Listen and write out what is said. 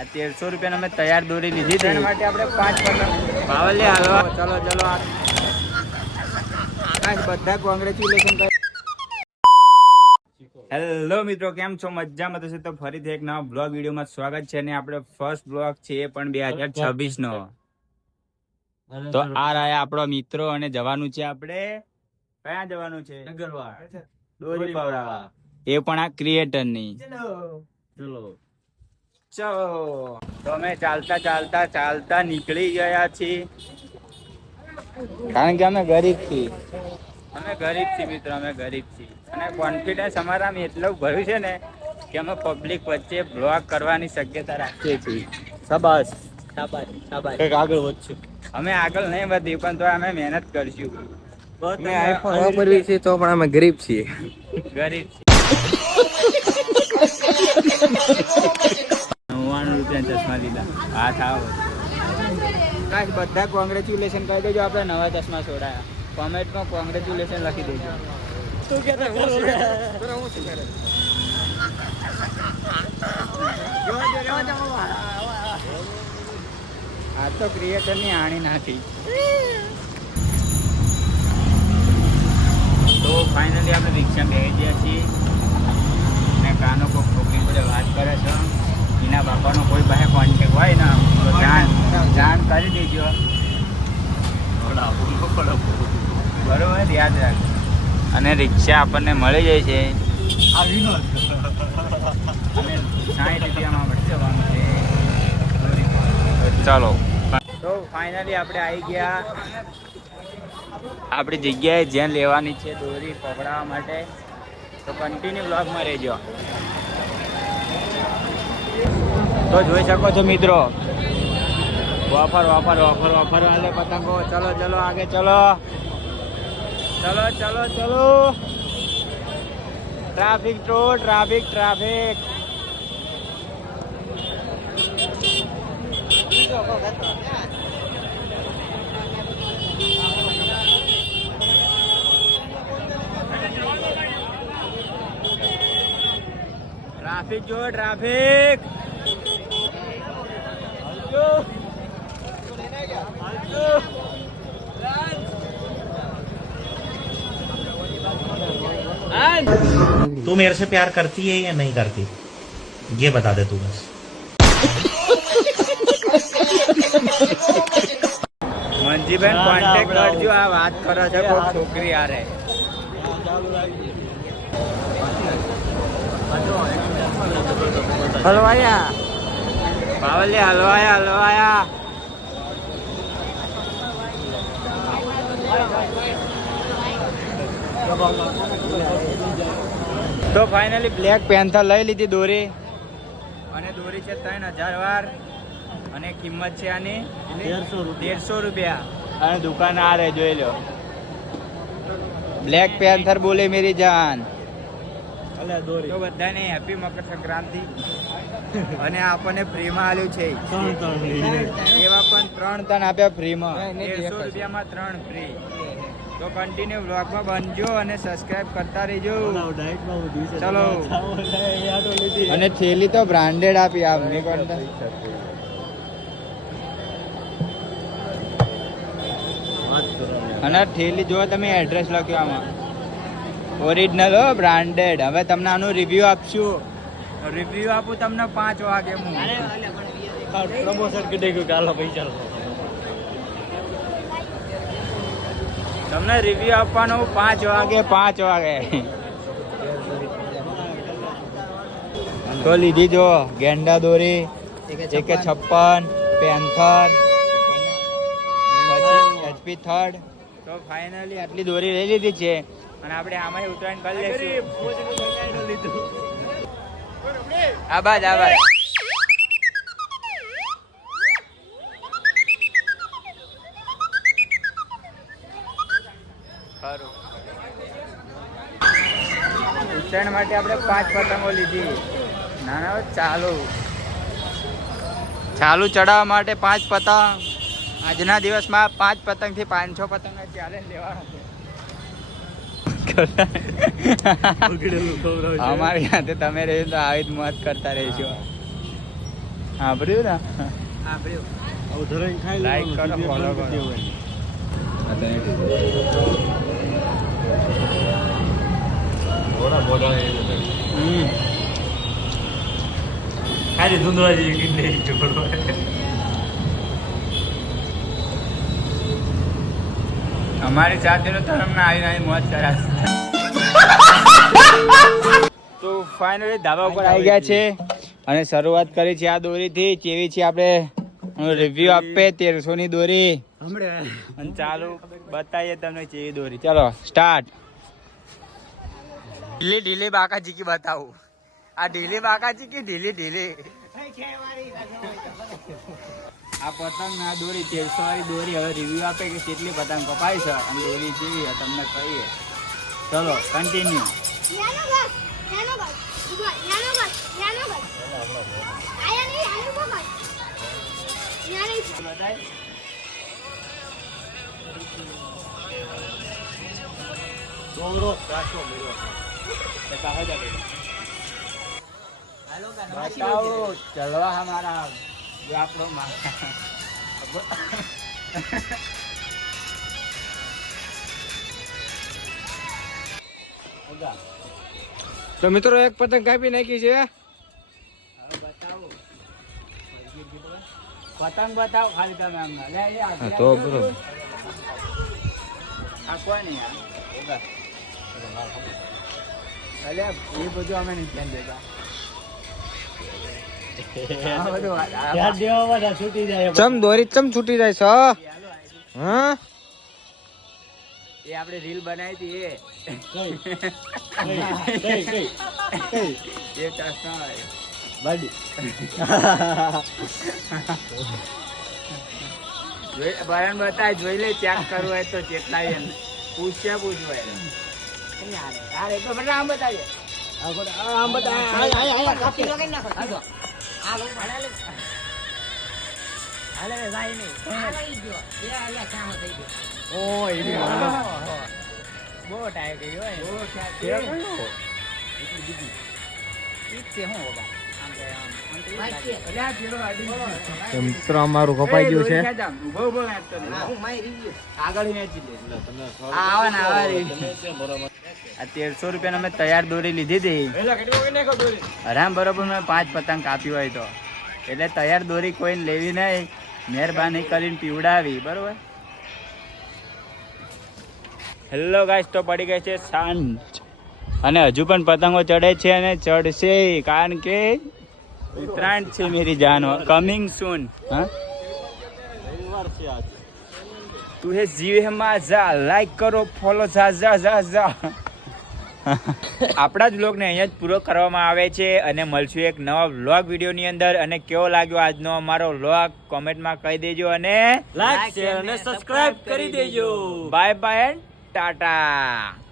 આ 1300 રૂપિયાનો મેં તૈયાર દોરી લીધી છે. એના માટે આપણે 5 પતંગ બાવલિયા હાલવા. ચલો ચલો આકાશ બધા કોંગ્રેચ્યુલેશન. હેલો મિત્રો, કેમ છો? મજામાં થશે તો ફરીથી એક નવા બ્લોગ વિડીયોમાં સ્વાગત છે. અને આપણે ફર્સ્ટ બ્લોગ છે એ પણ 2026 નો. તો આ રહ્યા આપણો મિત્રો અને જવાનું છે આપણે ક્યાં જવાનું છે? દોરી પવડાવવા. એ પણ આ ક્રિએટર ની. ચલો તો અમે ચાલતા ચાલતા ચાલતા નીકળી ગયા છીએ, કારણ કે અમે ગરીબ છીએ. મિત્રો, અમે ગરીબ છીએ અને કોન્ફિડન્સ અમારામાં એટલું ભર્યું છે ને કે અમે પબ્લિક વચ્ચે બ્લોગ કરવાની શક્યતા રાખીએ છીએ. શાબાશ શાબાશ શાબાશ. આગળ વધશું. અમે આગળ નહીં વધીએ પણ તો અમે મહેનત કરશું. અમે આઈફોન વાપરવી છે તો પણ અમે ગરીબ છીએ. ગરીબ છીએ. 99 રૂપિયા ચશ્મા લીધા. હાથ આવો કાશ બધા કોંગ્રેચ્યુલેશન કહી દેજો. આપણે નવા ચશ્મા છોડાયા. કોમેન્ટમાં કોંગ્રેચ્યુલેશન લખી દેજો. તું કે આ તો ક્રિએટર ની આણી નાખી. તો ફાઇનલી આપણે રિક્ષા બેસી ગયા છીએ અને કાનો કોઈ છોકરી જોડે વાત કરે છે. એના બાપાનો કોઈ પાસે કોન્ટેક્ટ હોય ને તો જાણ કરી દેજો. બરોબર, યાદ રાખ. અને રિક્ષા આપણને મળી જાય છે અને 60 રૂપિયામાં મળી જવાનું છે. ચાલો, તો ફાઇનલી આપણે આવી ગયા આપણી જગ્યાએ જ્યાં લેવાની છે દોરી પકડાવવા માટે. તો કન્ટિન્યુ બ્લોગમાં રહેજો. તો જોઈ શકો છો મિત્રો, ઓફર ઓફર ઓફર ઓફર વાલે પતંગો. ચલો ચલો આગે ચલો ચલો ચલો ચલો. ટ્રાફિક તો ટ્રાફિક ટ્રાફિક. ટ્રાફિક જો ટ્રાફિક. तू मेरे से प्यार करती है या नहीं करती, ये बता दे तू बस. મંજીબેન કોન્ટેક્ટ કરજો. આ વાત કરો છો કોઈ છોકરી આરે. હલવાયા બાવલિયા હલવાયા હલવાયા. તો ફાઇનલી બ્લેક પેન્થર લઈ લીધી દોરી. અને દોરી છે 3000 વાર અને કિંમત છે આની 150 રૂપિયા. અને દુકાન આ રે જોઈ લો. બ્લેક પેન્થર બોલે મેરી જાન. તો બધાને હેપી મકર સંક્રાંતિ. અને આપણને ફ્રીમાં આલ્યું છે એવા પણ 3 ટન આપ્યા ફ્રીમાં. 150 રૂપિયામાં 3 ફ્રી. તો કન્ટિન્યુ બ્લોગમાં બનજો અને સબસ્ક્રાઇબ કરતા રહેજો. ચલો. અને થેલી તો બ્રાન્ડેડ આપી આપ નહીં કરતા. અને થેલી જો તમે એડ્રેસ લખ્યો આમાં ઓરિજિનલ હો, બ્રાન્ડેડ. હવે તમને આનું રિવ્યુ આપશું. રિવ્યુ આપું તમને 5 વાગે. હું પ્રમોશન કરી દે ગાલો પૈસા. તમને રિવ્યુ આપવાનું 5 વાગે. 5 વાગે તો લીધી જો ગેંડા દોરી 156 પેન્થર પછી HP 3rd. તો ફાઇનલી આટલી દોરી લઈ લીધી છે અને આપણે આમાં ઉત્તરાયણ કરી લઈશું. આબાદ આબાદ. ઉત્તરાયણ માટે આપણે 5 પતંગો લીધી. ના ના ચાલુ ચડાવવા માટે 5 પતંગ. આજના દિવસમાં 5 પતંગથી 500 પતંગ ચેલેન્જ લેવાનો છે. અમારી સાથે તમે રહેજો તો આવી જ મોજ કરતા રહીશું. સાંભળ્યું ને લાઈક કરો ફોલો કરો खाली धुंधला जी कितने छोड़ो અમારી સાથે તો તમને આવી મોજ કરા તો ફાઇનલી ધાબા ઉપર આવી ગયા છે અને શરૂઆત કરી છે આ દોરીથી કેવી છે આપણે રિવ્યુ આપે 1300 ની દોરી અને ચાલુ બતાવીએ તમને કેવી દોરી ચાલો સ્ટાર્ટ ઢીલી ઢીલી બાકાજી કી બતાવું આ ઢીલી બાકાજી કી ઢીલી ઢીલી આ પતંગ ના દોરી 1300 વાળી દોરી હવે રિવ્યુ આપે કે કેટલી પતંગ કપાય છે અને દોરી કેવી છે તમને કહીએ ચલો કન્ટિન્યુ बताओ चलवा हमारा जो आप लोग તો મિત્રો એક પતંગ કાપી નાખી છે बताओ पतंग बताओ खाली તમે અમને લે લે હા તો બરોબર આ કોઈ નહીં હોગા અલે એ બધું અમે નહીં ધ્યાન દેતા ચમ દોરી ચમ છૂટી જાય છે હા એ આપણે રીલ બનાવી હતી એ ચશ્મા બડી બરાબર બતાય જોઈ લે ચેક કરવું હોય તો કેટલા એમ પૂછવું હોય યાર તો બધા આમ બતાવીએ આમ બતાય મિત્રો અમારું કપાઈ ગયું છે આગળ 1300 રૂપિયા મેં તૈયાર દોરી લીધી હતી આરામ બરોબર મેં 5 પતંગ કાપી હોય તો એટલે તૈયાર દોરી કોઈને લેવી નહીં મહેરબાની કરીને પીવડાવી બરોબર હેલો ગાઈસ તો પડી ગઈ છે સાંજ અને હજુ પણ પતંગો ચડે છે અને ચડશે કારણ કે ઉત્તરાયણ છે મેરી જાનો કમિંગ સૂન હા તું હે જીવે માજા લાઈક કરો ફોલો જા જા જા જા આપણા જ વ્લોગને અહીંયા જ પૂરો કરવામાં આવે છે અને મળશું એક નવા વ્લોગ વિડીયોની અંદર અને કેવો લાગ્યો આજનો અમારો વ્લોગ કોમેન્ટમાં કહી દેજો અને લાઈક શેર અને સબસ્ક્રાઇબ કરી દેજો બાય બાય એન્ડ ટાટા